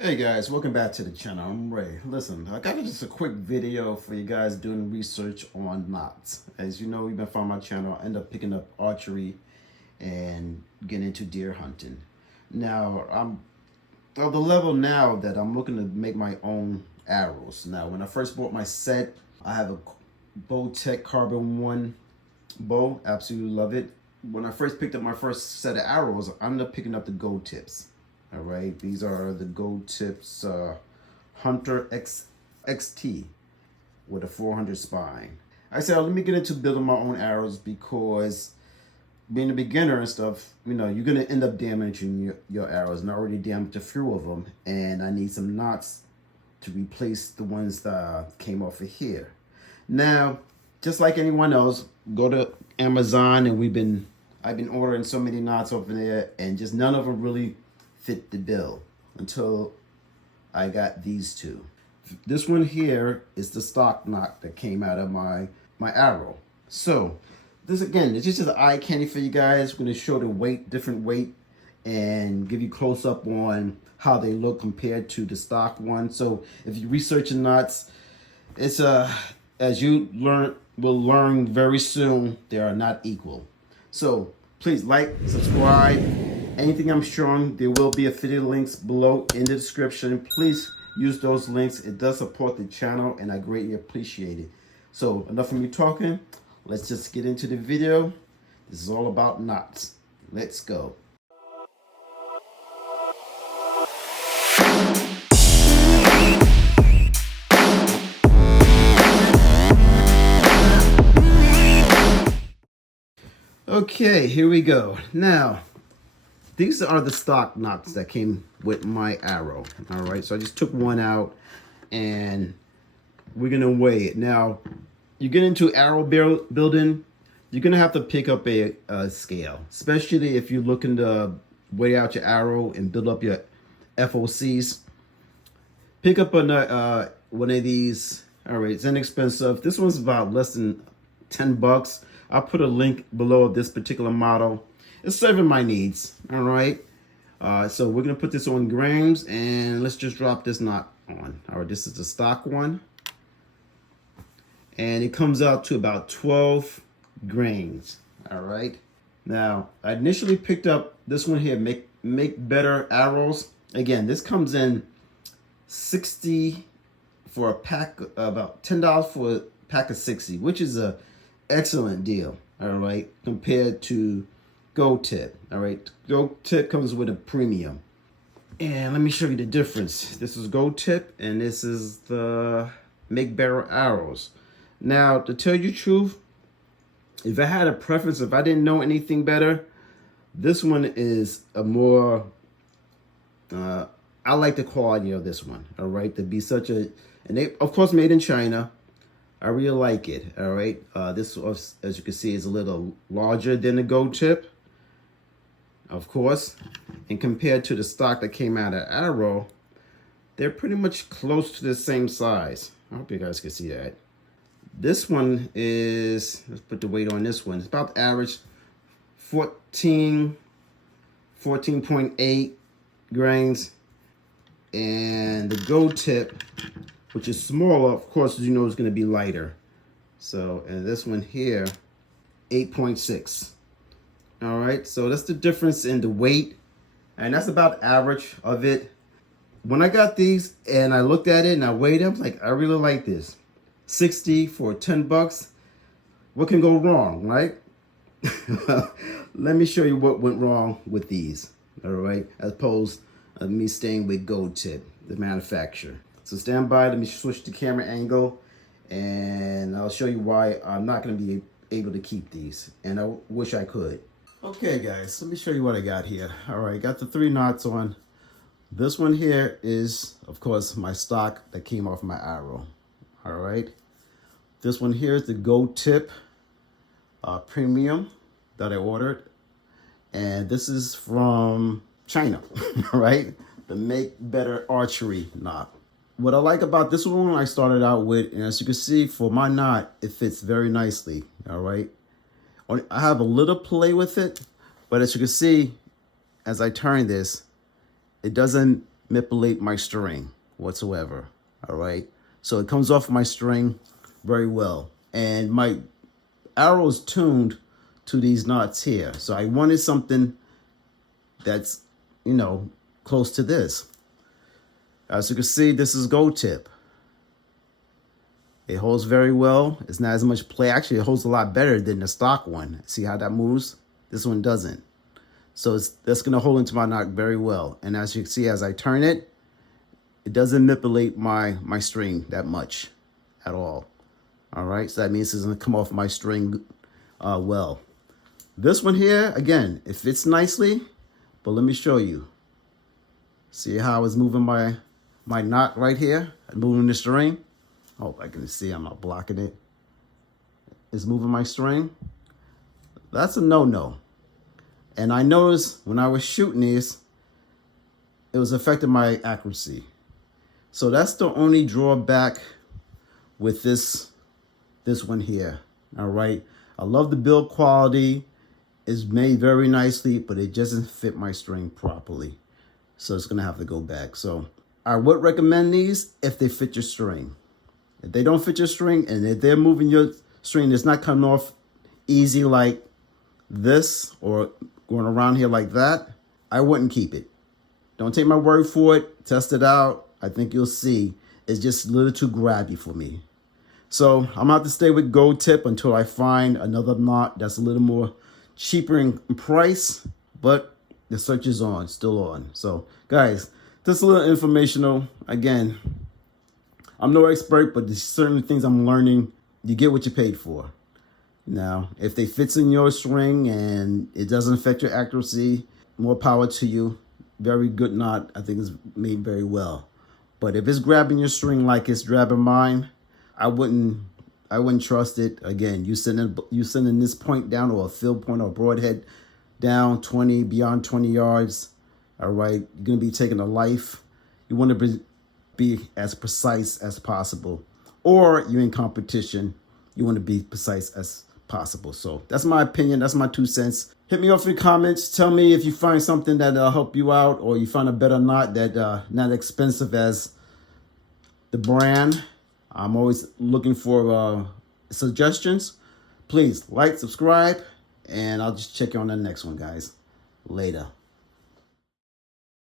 Hey guys, welcome back to the channel. I'm Ray. Listen, I got just a quick video for you guys doing research on knots. As you know, you've been following my channel. I end up picking up archery and getting into deer hunting. Now, I'm of the level now that I'm looking to make my own arrows. Now, when I first bought my set, I have a BOWHUNTING Carbon 1 bow. Absolutely love it. When I first picked up my first set of arrows, I ended up picking up the gold tips. All right, these are the GoldTip's Hunter XT with a 400 spine. I said, let me get into building my own arrows because being a beginner and stuff, you know, you're gonna end up damaging your arrows. And I already damaged a few of them, and I need some knots to replace the ones that came off of here. Now, just like anyone else, go to Amazon, and I've been ordering so many knots over there, and just none of them really fit the bill until I got these two. This one here is the stock knock that came out of my arrow. So this again, it's just an eye candy for you guys. We're gonna show the weight, different weight, and give you close up on how they look compared to the stock one. So if you're researching knots, it's as you will learn very soon, they are not equal. So please like, subscribe. Anything I'm showing, there will be affiliate links below in the description. Please use those links. It does support the channel, and I greatly appreciate it. So enough of me talking. Let's just get into the video. This is all about knots. Let's go. Okay, here we go. Now, these are the stock knocks that came with my arrow. All right, so I just took one out and we're gonna weigh it. Now, you get into arrow building, you're gonna have to pick up a scale, especially if you're looking to weigh out your arrow and build up your FOCs. Pick up one of these. All right, it's inexpensive. This one's about less than 10 bucks. I'll put a link below of this particular model. It's serving my needs. All right, so we're gonna put this on grams, and let's just drop this knot on. All right, this is the stock one, and it comes out to about 12 grains. All right, now I initially picked up this one here, make better arrows. Again, this comes in 60 for a pack, about $10 for a pack of 60, which is a excellent deal. All right, compared to GoldTip. All right, GoldTip comes with a premium, and let me show you the difference. This is GoldTip, and this is the Make Better arrows. Now, to tell you the truth, if I had a preference, if I didn't know anything better, this one is a more I like the quality of this one. All right, to be such a, and they of course made in China. I really like it. All right, this, as you can see, is a little larger than the GoldTip, of course, and compared to the stock that came out of arrow, they're pretty much close to the same size. I hope you guys can see that. This one is, let's put the weight on this one. It's about average 14.8 grains, and the GoldTip, which is smaller, of course, you know, it's going to be lighter. So, and this one here, 8.6. All right, so that's the difference in the weight, and that's about average of it. When I got these and I looked at it and I weighed them, like, I really like this. 60 for 10 bucks. What can go wrong, right? Let me show you what went wrong with these. All right, as opposed to me staying with GoldTip, the manufacturer. So stand by, let me switch the camera angle, and I'll show you why I'm not going to be able to keep these, and I wish I could. Okay guys, let me show you what I got here. All right, got the 3 knots on. This one here is, of course, my stock that came off my arrow. All right, this one here is the GoldTip premium that I ordered, and this is from China. All right, the Make Better Archery knot. What I like about this one, I started out with, and as you can see, for my knot, it fits very nicely. All right, I have a little play with it, but as you can see, as I turn this, it doesn't manipulate my string whatsoever. All right. So it comes off my string very well. And my arrow is tuned to these knots here. So I wanted something that's, you know, close to this. As you can see, this is gold tip. It holds very well. It's not as much play. Actually, it holds a lot better than the stock one. See how that moves? This one doesn't. So that's going to hold into my knot very well. And as you can see, as I turn it, it doesn't manipulate my string that much at all. All right, so that means it's going to come off my string well. This one here, again, it fits nicely, but let me show you. See how it's moving my knot right here? I'm moving the string. Oh, I can see I'm not blocking it. It's moving my string. That's a no-no. And I noticed when I was shooting these, it was affecting my accuracy. So that's the only drawback with this one here. All right. I love the build quality. It's made very nicely, but it doesn't fit my string properly. So it's going to have to go back. So I would recommend these if they fit your string. If they don't fit your string and if they're moving your string, it's not coming off easy like this or going around here like that, I wouldn't keep it. Don't take my word for it. Test it out. I think you'll see it's just a little too grabby for me. So I'm going to have to stay with gold tip until I find another knot that's a little more cheaper in price, but the search is on, still on. So guys, just a little informational. Again, I'm no expert, but there's certain things I'm learning. You get what you paid for. Now, if they fits in your string and it doesn't affect your accuracy, more power to you. Very good knot. I think it's made very well. But if it's grabbing your string like it's grabbing mine, I wouldn't trust it. Again, you sending this point down, or a field point or broadhead down beyond 20 yards. All right, you're gonna be taking a life. You want to be as precise as possible, or you're in competition. You want to be precise as possible. So that's my opinion. That's my 2 cents. Hit me off in the comments. Tell me if you find something that'll help you out, or you find a better knot that not expensive as the brand. I'm always looking for suggestions. Please like, subscribe, and I'll just check you on the next one, guys. Later.